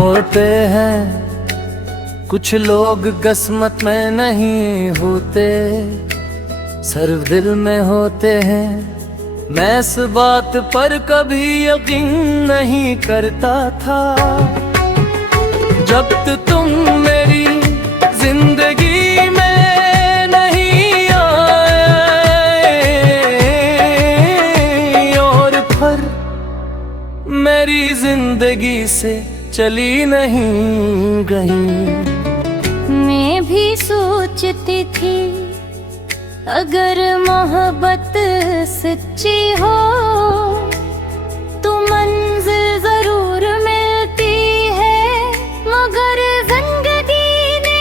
होते हैं कुछ लोग किस्मत में नहीं होते, सिर्फ दिल में होते हैं। मैं इस बात पर कभी यकीन नहीं करता था, जब तक तुम मेरी जिंदगी में नहीं आए और फिर मेरी जिंदगी से चली नहीं गई। मैं भी सोचती थी अगर मोहब्बत सच्ची हो तो मंजिल जरूर मिलती है, मगर जिंदगी ने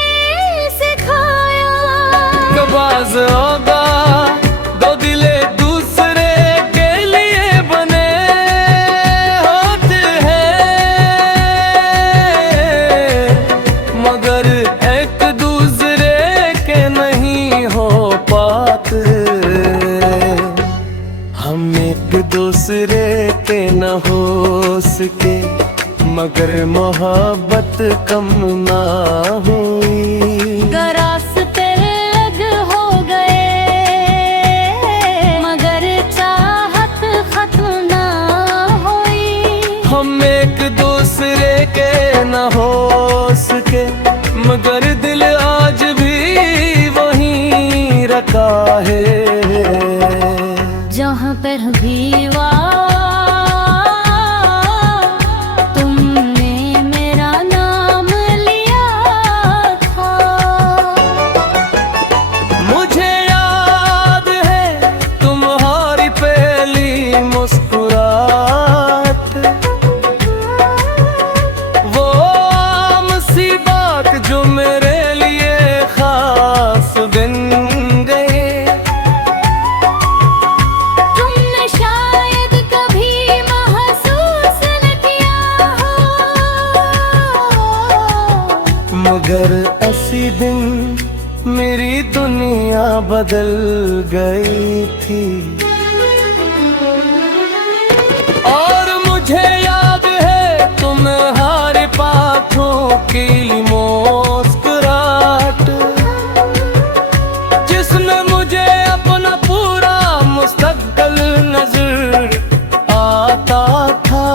सिखाया कबाज़ होगा दो दिले दूसरे के लिए बने होते हैं, मगर एक दूसरे के नहीं हो पाते। हम एक दूसरे के न हो सके, मगर मोहब्बत कम ना हुई। रास्ते अलग हो गए मगर चाहत खत्म ना हुई। हम एक दूसरे के न हो सके, मगर दिल आज भी वहीं रखा है, जहाँ पर भी जो मेरे लिए खास बन गए। तुमने शायद कभी महसूस न किया हो, मगर ऐसी दिन मेरी दुनिया बदल गई थी। और मुझे याद है तुम्हारे पाँखों की मुस्कुराहट, जिसमें मुझे अपना पूरा मुस्तकबिल नजर आता था।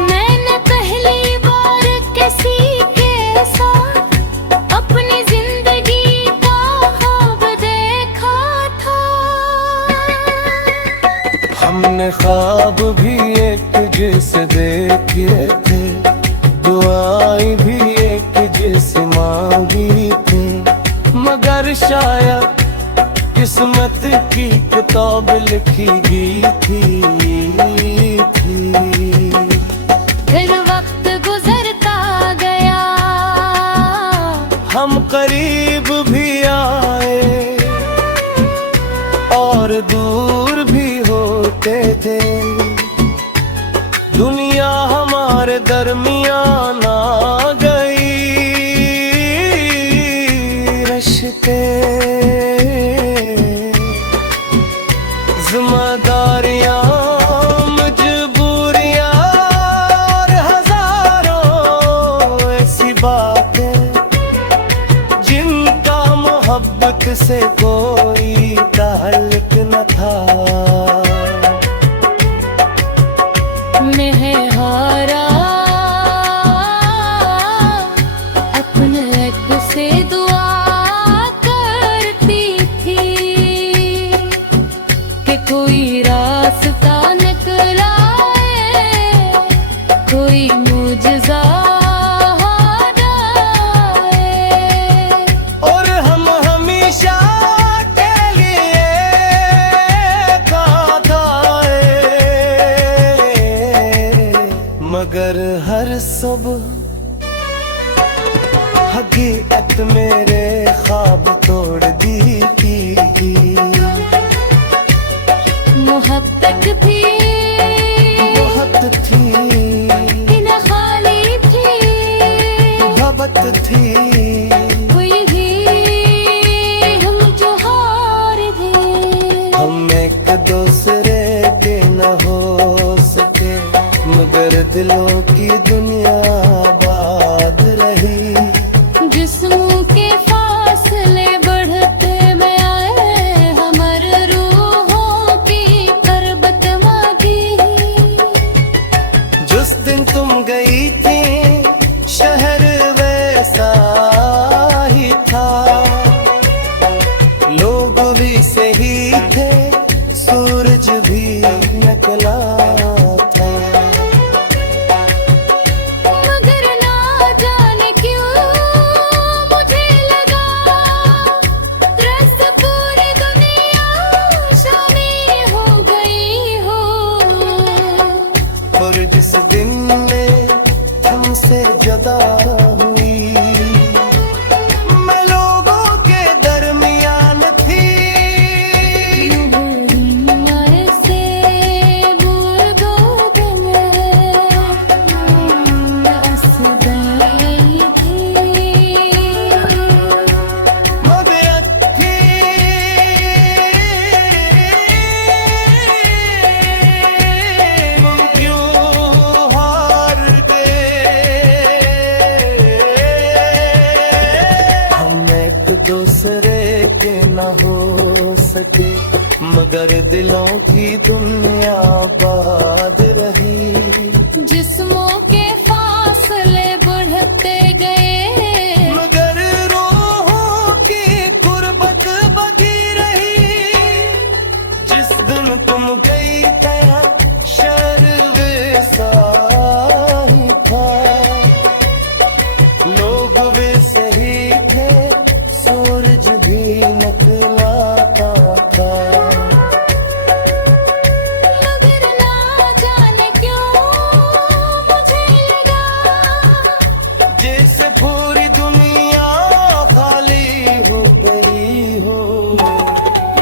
मैंने पहली बार किसी के साथ अपनी जिंदगी का ख्वाब देखा था। हमने ख्वाब भी एक जैसे देखे थे, दुआएं भी एक जैसे मांगी थी, मगर शायद किस्मत की किताब लिखी गई थी। फिर वक्त गुजरता गया, हम करीब भी आए और दूर भी होते थे। दुनिया हमारे दरमियान आ गई, रिश्ते जिम्मेदारियां मजबूरियां और हजारों ऐसी बातें जिनका मोहब्बत से कोई ताल्लुक न था। मैं हारा अपने रब से दुआ करती थी कि कोई रास्ता निकलाए, कोई मुझे और हम हमेशा के लिए कादाए, मगर हर सुबह हकीकत मेरे ख्वाब तोड़ दी थी। मोहब्बत थी बहुत थी, बिना खाली थी, मोहब्बत थी, कोई भी हम जो हार गए। हम एक दूसरे के न हो सके, मगर दिलों की दुनिया आबाद रही। जिस्मों के फासले बढ़ते में आए, हमर रूहों की करबत मांगी। जिस दिन तुम गई थी शहर वैसा ही था, लोग भी सही थे, सूरज भी निकला था। मगर ना जाने क्यों मुझे लगा, रस पूरी दुनिया शामी हो गई हो। और जिस दिन में तुमसे जुदा हुई, मैं लोगों के दरमियान थी। ऐसे भूल गो हंस गई थी। मगर थी तुम क्यों हार गए। हम एक दूसरे के न हो सके, मगर दिलों की दुनिया आबाद रही। जिस्मों के फासले बढ़ते गए, मगर रूहों की गुर्बत बची रही। जिस दिन तुम गई तेरा शहर वैसा ही था, लोग वैसे ही थे, सूरज भी निकला था। मगर ना जाने क्यों मुझे लगा, जैसे पूरी दुनिया खाली हो गई हो।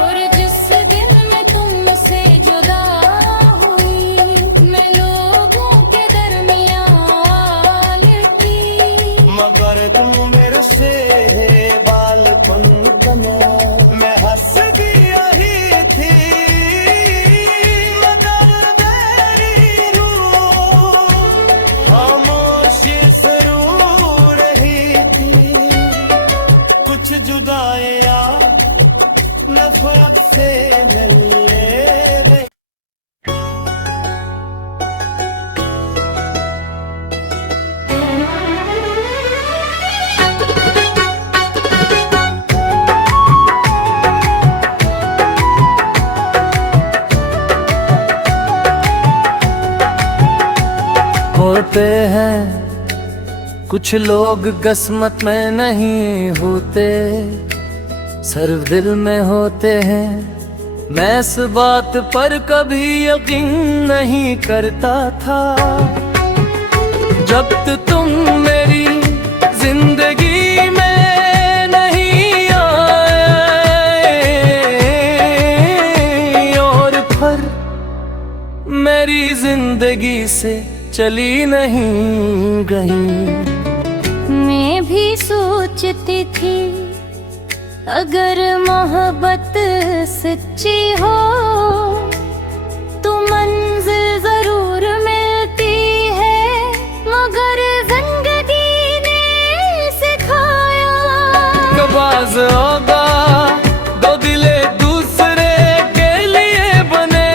और जिस दिन में तुमसे जुदा हुई, मैं लोगों के दरमियान थी। मगर तुम मेरे से बालपन बना, मैं हंस दिया ही थी। मगर मेरी रूह खामोशी से रो रही थी। कुछ जुदाइयाँ नफरत से मिलने गई। होते हैं कुछ लोग किस्मत में नहीं होते, सिर्फ दिल में होते हैं। मैं इस बात पर कभी यकीन नहीं करता था, जब तक तुम मेरी जिंदगी में नहीं आए। और फिर मेरी जिंदगी से चली नहीं गई। मैं भी सोचती थी, अगर मोहब्बत सच्ची हो तो मंजिल जरूर मिलती है। मगर जिंदगी ने सिखाया, कबाज होगा दो दिले दूसरे के लिए बने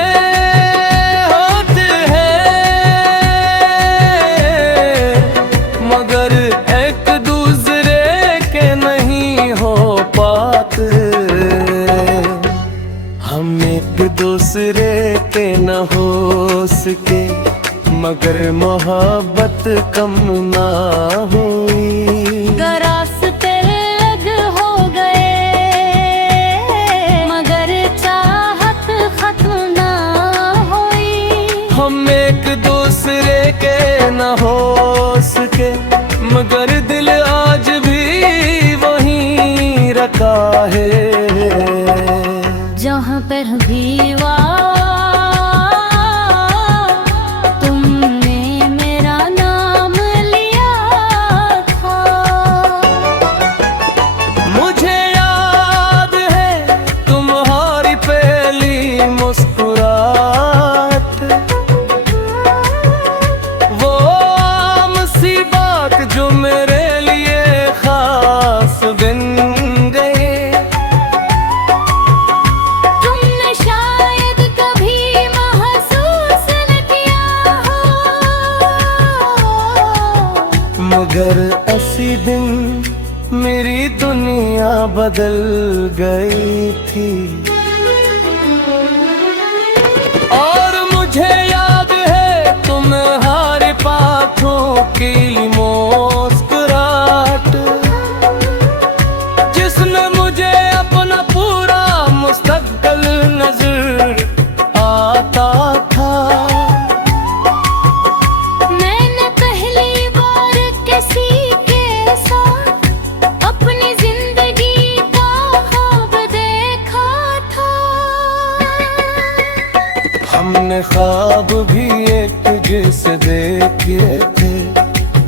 होते हैं, मगर एक दूसरे के नहीं हो पाते। हम एक दूसरे के न हो सके, मगर मोहब्बत कम ना हुई। रास्ते अलग हो गए, मगर चाहत खत्म ना हुई। हम एक दूसरे के न हो सके, मगर दिल आज भी वहीं रखा है, जहाँ पर भी तुमने मेरा नाम लिया था। मुझे याद है तुम्हारी पहली मुस्कुराहट, बदल गई थी। और मुझे याद है तुम्हारे पाथों की मुस्कुराहट, जिसमें मुझे अपना पूरा मुस्तकबिल नजर आता था। मैंने पहली बार किसी के साथ अपनी जिंदगी का ख्वाब देखा था। हमने ख्वाब भी एक जैसे देखे थे,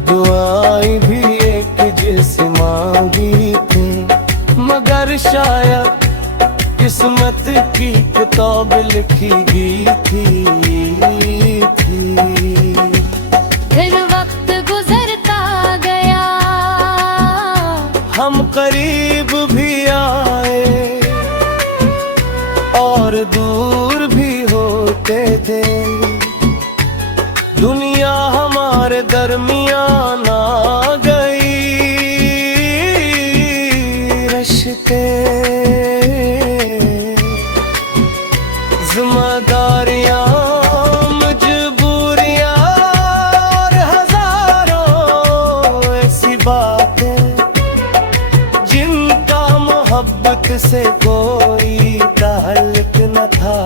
दुआएं भी एक जैसे मांगी थी, मगर शायद किस्मत की किताब लिखी गई थी। फिर वक्त गुजरता गया, हम करीब भी आए और दूर भी होते थे। दुनिया हमारे दरमियान आ गई, रिश्ते जिम्मेदारियां मजबूरियां और हजारों ऐसी बातें जिनका मोहब्बत से कोई ताल्लुक न था।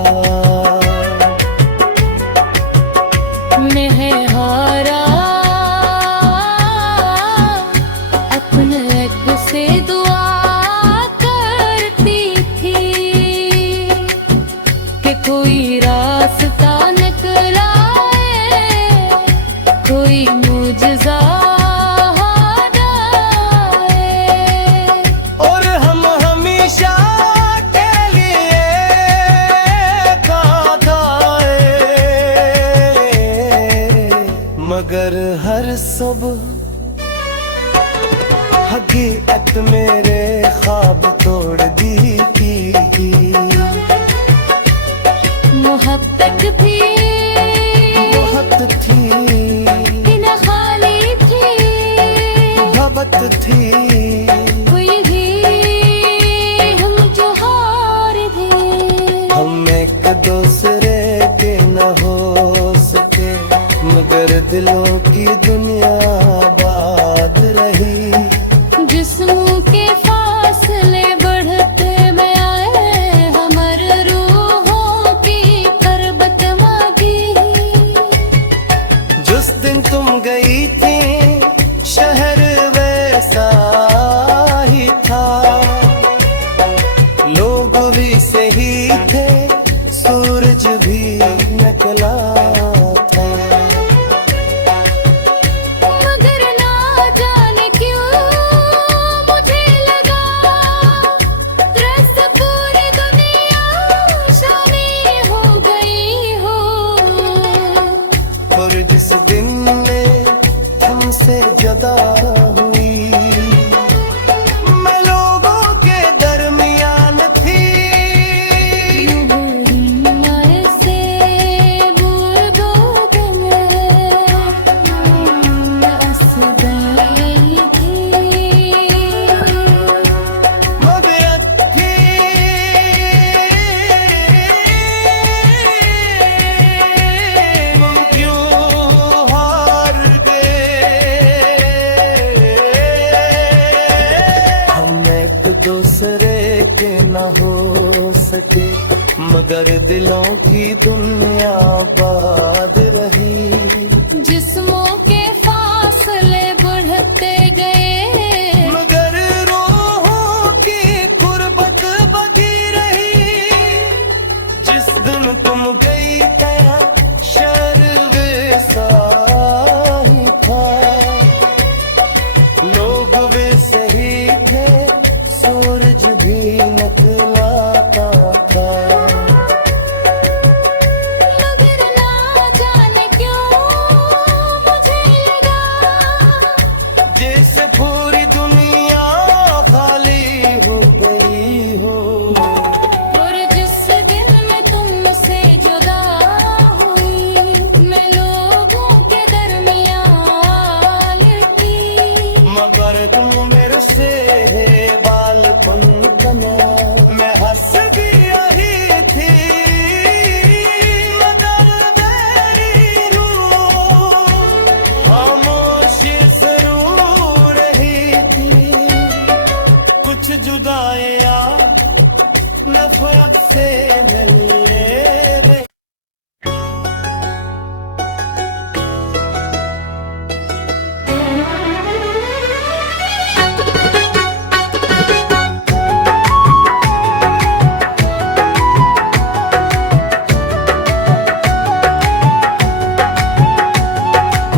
मैं हारा अपने रब से दुआ करती थी कि कोई रास्ता निकलाए, कोई मुझजा और हम हमेशा के लिए कादाए, मगर हर सुबह हकीकत मेरे ख्वाब तोड़ दी थी। मोहब्बत थी बहुत थी, बिना खाली थी, मोहब्बत थी, कोई भी हम जो हार थे। हम एक दूसरे के न हो सके, मगर दिलों की दुनिया आबाद रही। जिस्मों के फासले बढ़ते में आए, हमारे रूहों की करबत मांगी। जिस दिन तुम गई थी शहर वैसा ही था, लोग भी सही थे, सूरज भी निकला था। मगर ना जाने क्यों मुझे लगा रस पूरी दुनिया शामिल हो गई हो। और जिस दिन में हमसे जुदा हुई, मैं लोगों के दरमियान थी। से भूल गो मबीयत थी, हम क्यों हार गए। हम एक दूसरे के न हो सके, मगर दिलों की दुनिया आबाद रही। जिस्मों के फासले बढ़ते गए, मगर रूहों की गुर्बत बदी रही। जिस दिन तुम गई तेरा शहर वैसा ही था, लोग वैसे ही थे, सूरज भी निकला था।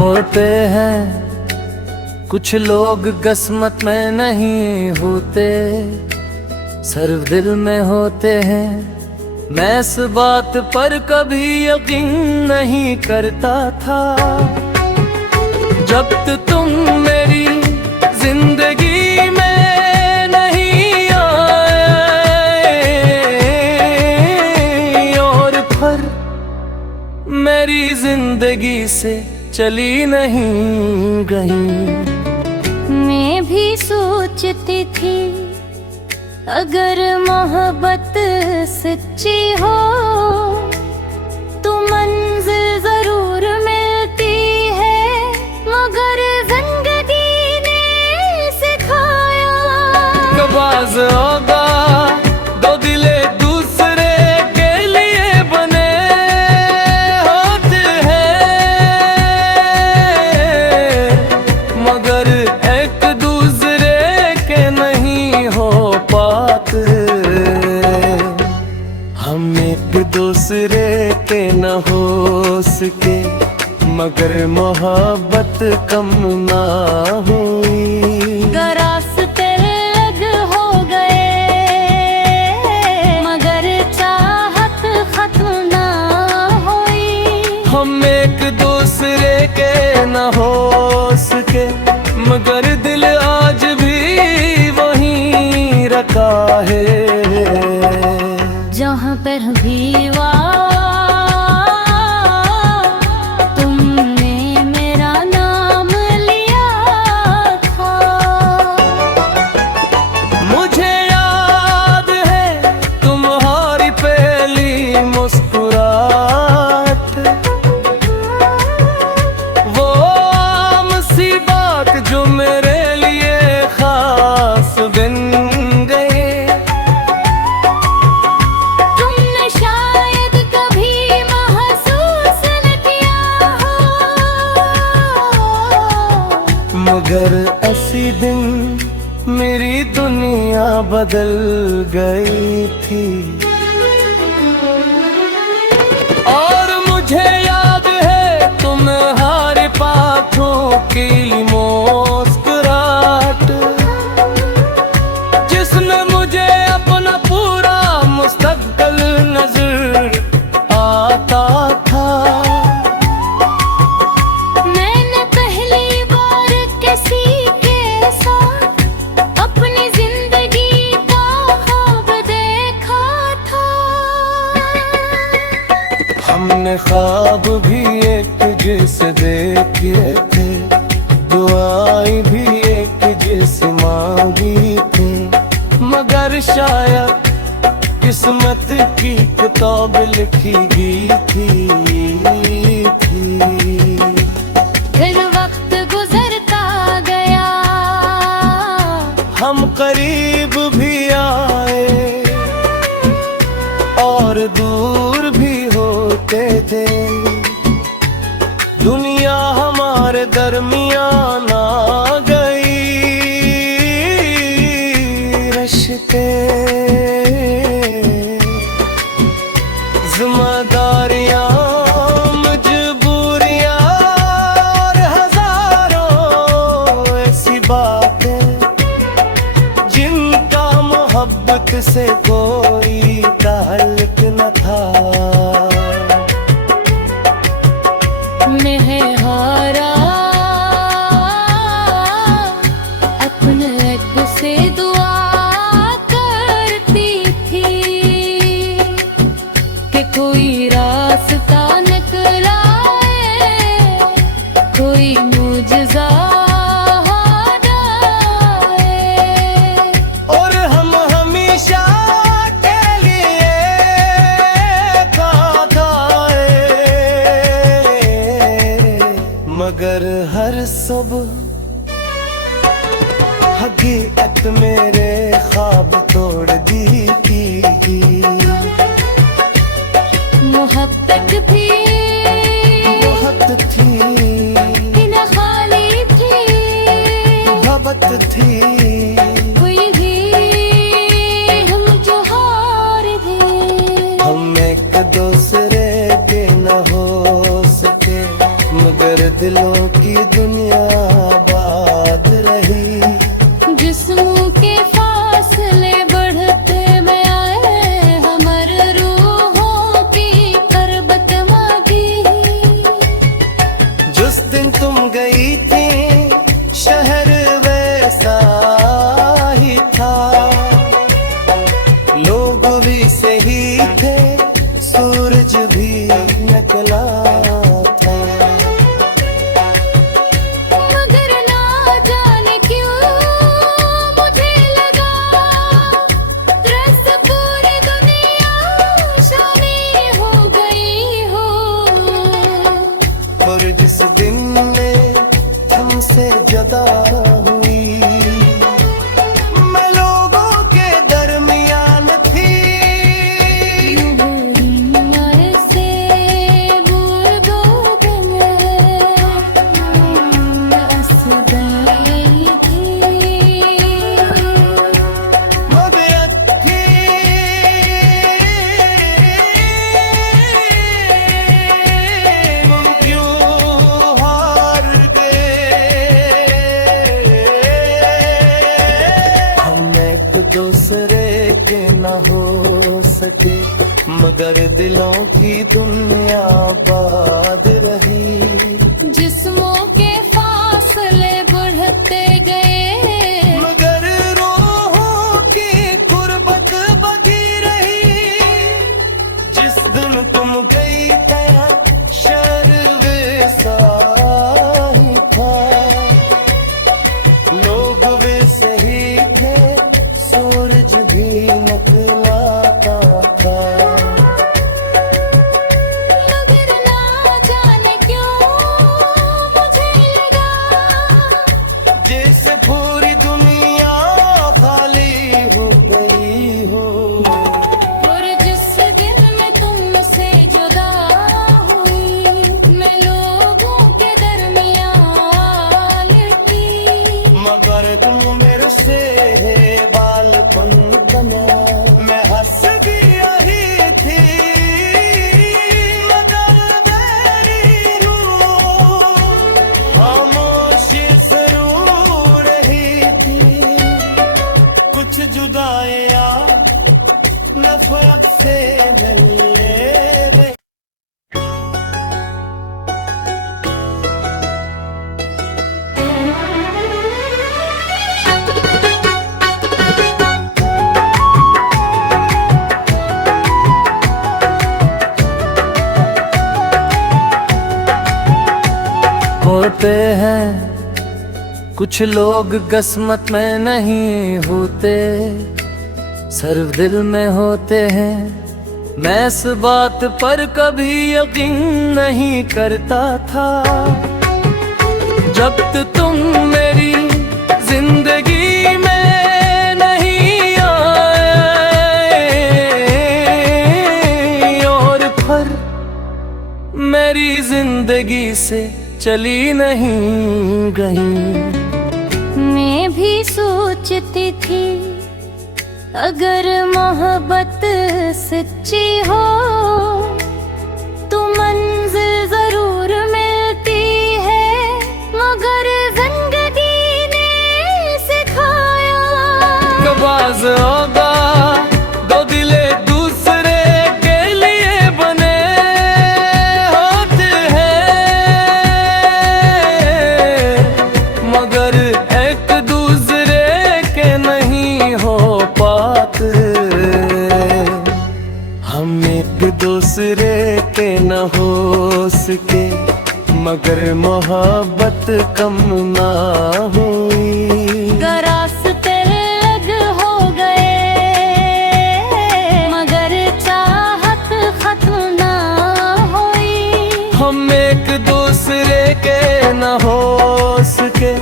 होते हैं, कुछ लोग किस्मत में नहीं होते, सिर्फ दिल में होते हैं। मैं इस बात पर कभी यकीन नहीं करता था, जब तक तुम मेरी जिंदगी में नहीं आए, और फिर मेरी जिंदगी से चली नहीं गई। मैं भी सोचती थी अगर मोहब्बत सच्ची हो तो मंजिल जरूर मिलती है, मगर जिंदगी ने सिखाया कबाज़ होगा दो दिले दूसरे के लिए बने होते हैं, मगर एक दूसरे के नहीं हो पाते। हम एक दूसरे के न हो सके, मगर मोहब्बत कम ना हुई। रास्ते अलग हो गए, मगर चाहत खत्म ना हुई। हम एक दूसरे के न हो सके, मगर दिल आज भी वहीं रखा है, जहाँ पर भी तुमने मेरा नाम लिया था। मुझे याद है तुम्हारी पहली मुस्कुराहट, वो आम सी बात जो मेरे लिए खास बन गई। तुमने शायद कभी महसूस न किया हो, मगर ऐसी दिन मेरी दुनिया बदल गई थी। और मुझे याद है तुम्हारे पाँखों की मुस्कुराहट, जिसने मुझे अपना पूरा मुस्तकबिल नजर आता था। मैंने पहली बार किसी के साथ अपनी जिंदगी का ख्वाब देखा था। हमने ख्वाब भी एक जैसे देखे थे, दुआएं भी एक जैसे मांगी थी, मगर शायद किस्मत की किताब लिखी गई थी। फिर वक्त गुजरता गया, हम करीब भी आए और दूर भी होते थे। दुनिया हमारे दरमियान आ गई, रिश्ते जिम्मेदारियां मजबूरियां और हजारों ऐसी बातें जिनका मोहब्बत से कोई ताल्लुक न था। मैं हारा अपने रब से दुआ करती थी कि कोई रास्ता निकलाए, कोई मुझजा और हम हमेशा के लिए कादाए, मगर हर सुबह हकीकत मेरे ख्वाब तोड़ दी। मोहब्बत भी बहुत थी, बिना खाली थी, मोहब्बत थी, कोई भी हम जो हार थे। हम एक दूसरे के न हो सके, मगर दिलों की दुनिया आबाद रही। जिस्मों के फासले बढ़ते में आए, हमर रूहों की करबत मांगी। जिस दिन तुम गई थी शहर वैसा ही था, लोग भी सही थे, सूरज भी निकला था। मगर ना जाने क्यों मुझे लगा, रस पूरी दुनिया शानी हो गई हो। और जिस दिन में तुमसे जुदा हुई, मैं लोगों के दरमियान थी। ऐसे बुलबुल में हंस गई थी। मबीयत की हम क्यों हार गए। हम एक दूसरे के न हो सके, मगर दिलों की दुनिया आबाद रही। जिस्मों के फासले बढ़ते गए, मगर रूहों की गुर्बत बधी रही। जिस दिन तुम गई था शहर वैसा ही था, लोग वैसे ही थे, सूरज भी निकला था। मगर ना जाने क्यों मुझे लगा, जैसे पूरी दुनिया खाली हो गई हो। और जिस दिन में तुमसे जुदा हुई, मैं लोगों के दरमियान थी। मगर तुम मेरे से बालपन बना, मैं हंस दिया ही थी। मगर मेरी रूह खामोशी से रो रही थी। कुछ जुदाइयां नफरत से मिले रे। होते हैं कुछ लोग किस्मत में नहीं होते, सिर्फ दिल में होते हैं। मैं इस बात पर कभी यकीन नहीं करता था, जब तक तुम मेरी जिंदगी में नहीं आए। और फिर मेरी जिंदगी से चली नहीं गई। मैं भी सोचती थी, अगर मोहब्बत सच्ची हो तो मंजिल जरूर मिलती है। मगर जिंदगी ने सिखाया, कबाज होगा दो दिले दूसरे के लिए बने होते हैं, मगर एक दूसरे के नहीं हो पाते। हम एक दूसरे के न हो सके, मगर मोहब्बत कम ना हुई। रास्ते अलग हो गए, मगर चाहत खत्म ना हुई। हम एक दूसरे के न हो सके,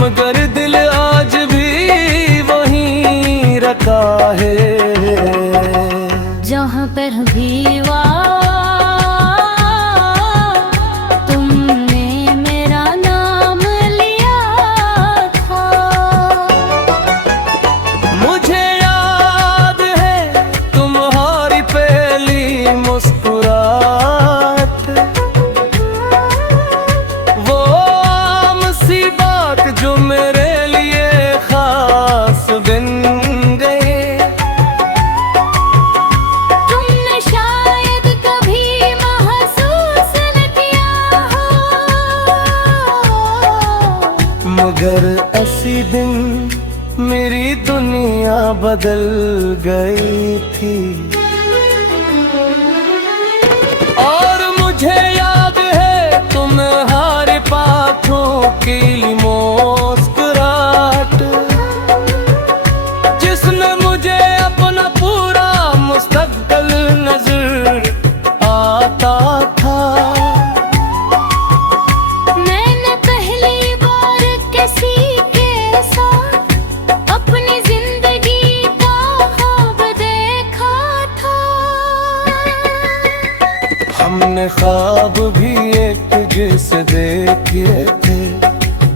मगर दिल आज भी वहीं रखा है। जहाँ पर भी मगर ऐसी दिन मेरी दुनिया बदल गई थी। और मुझे याद है तुम्हारे पाँखों की मुस्कुराहट, जिसमें मुझे अपना पूरा मुस्तकबिल नजर आता था। मैंने पहली बार किसी के साथ अपनी जिंदगी का ख्वाब देखा था। हमने ख्वाब भी एक जैसे देखे थे,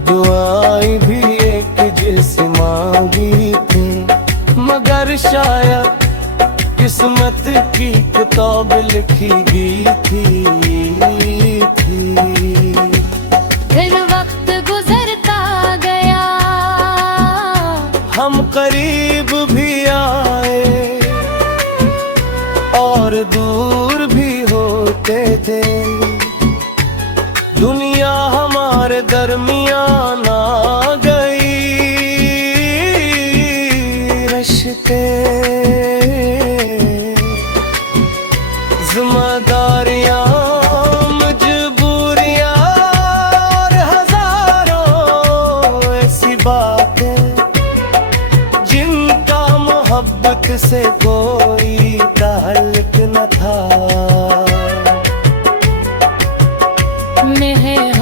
दुआएं भी एक जैसे मांगी थी, मगर शायद किस्मत की किताब लिखी गई थी। फिर वक्त गुजरता गया, हम करीब भी आए और दूर भी होते थे। दुनिया हमारे दरमियान आ गई, रिश्ते जिम्मेदारियां मजबूरियां और हजारों ऐसी बातें जिनका मोहब्बत से कोई ताल्लुक न था। मेहर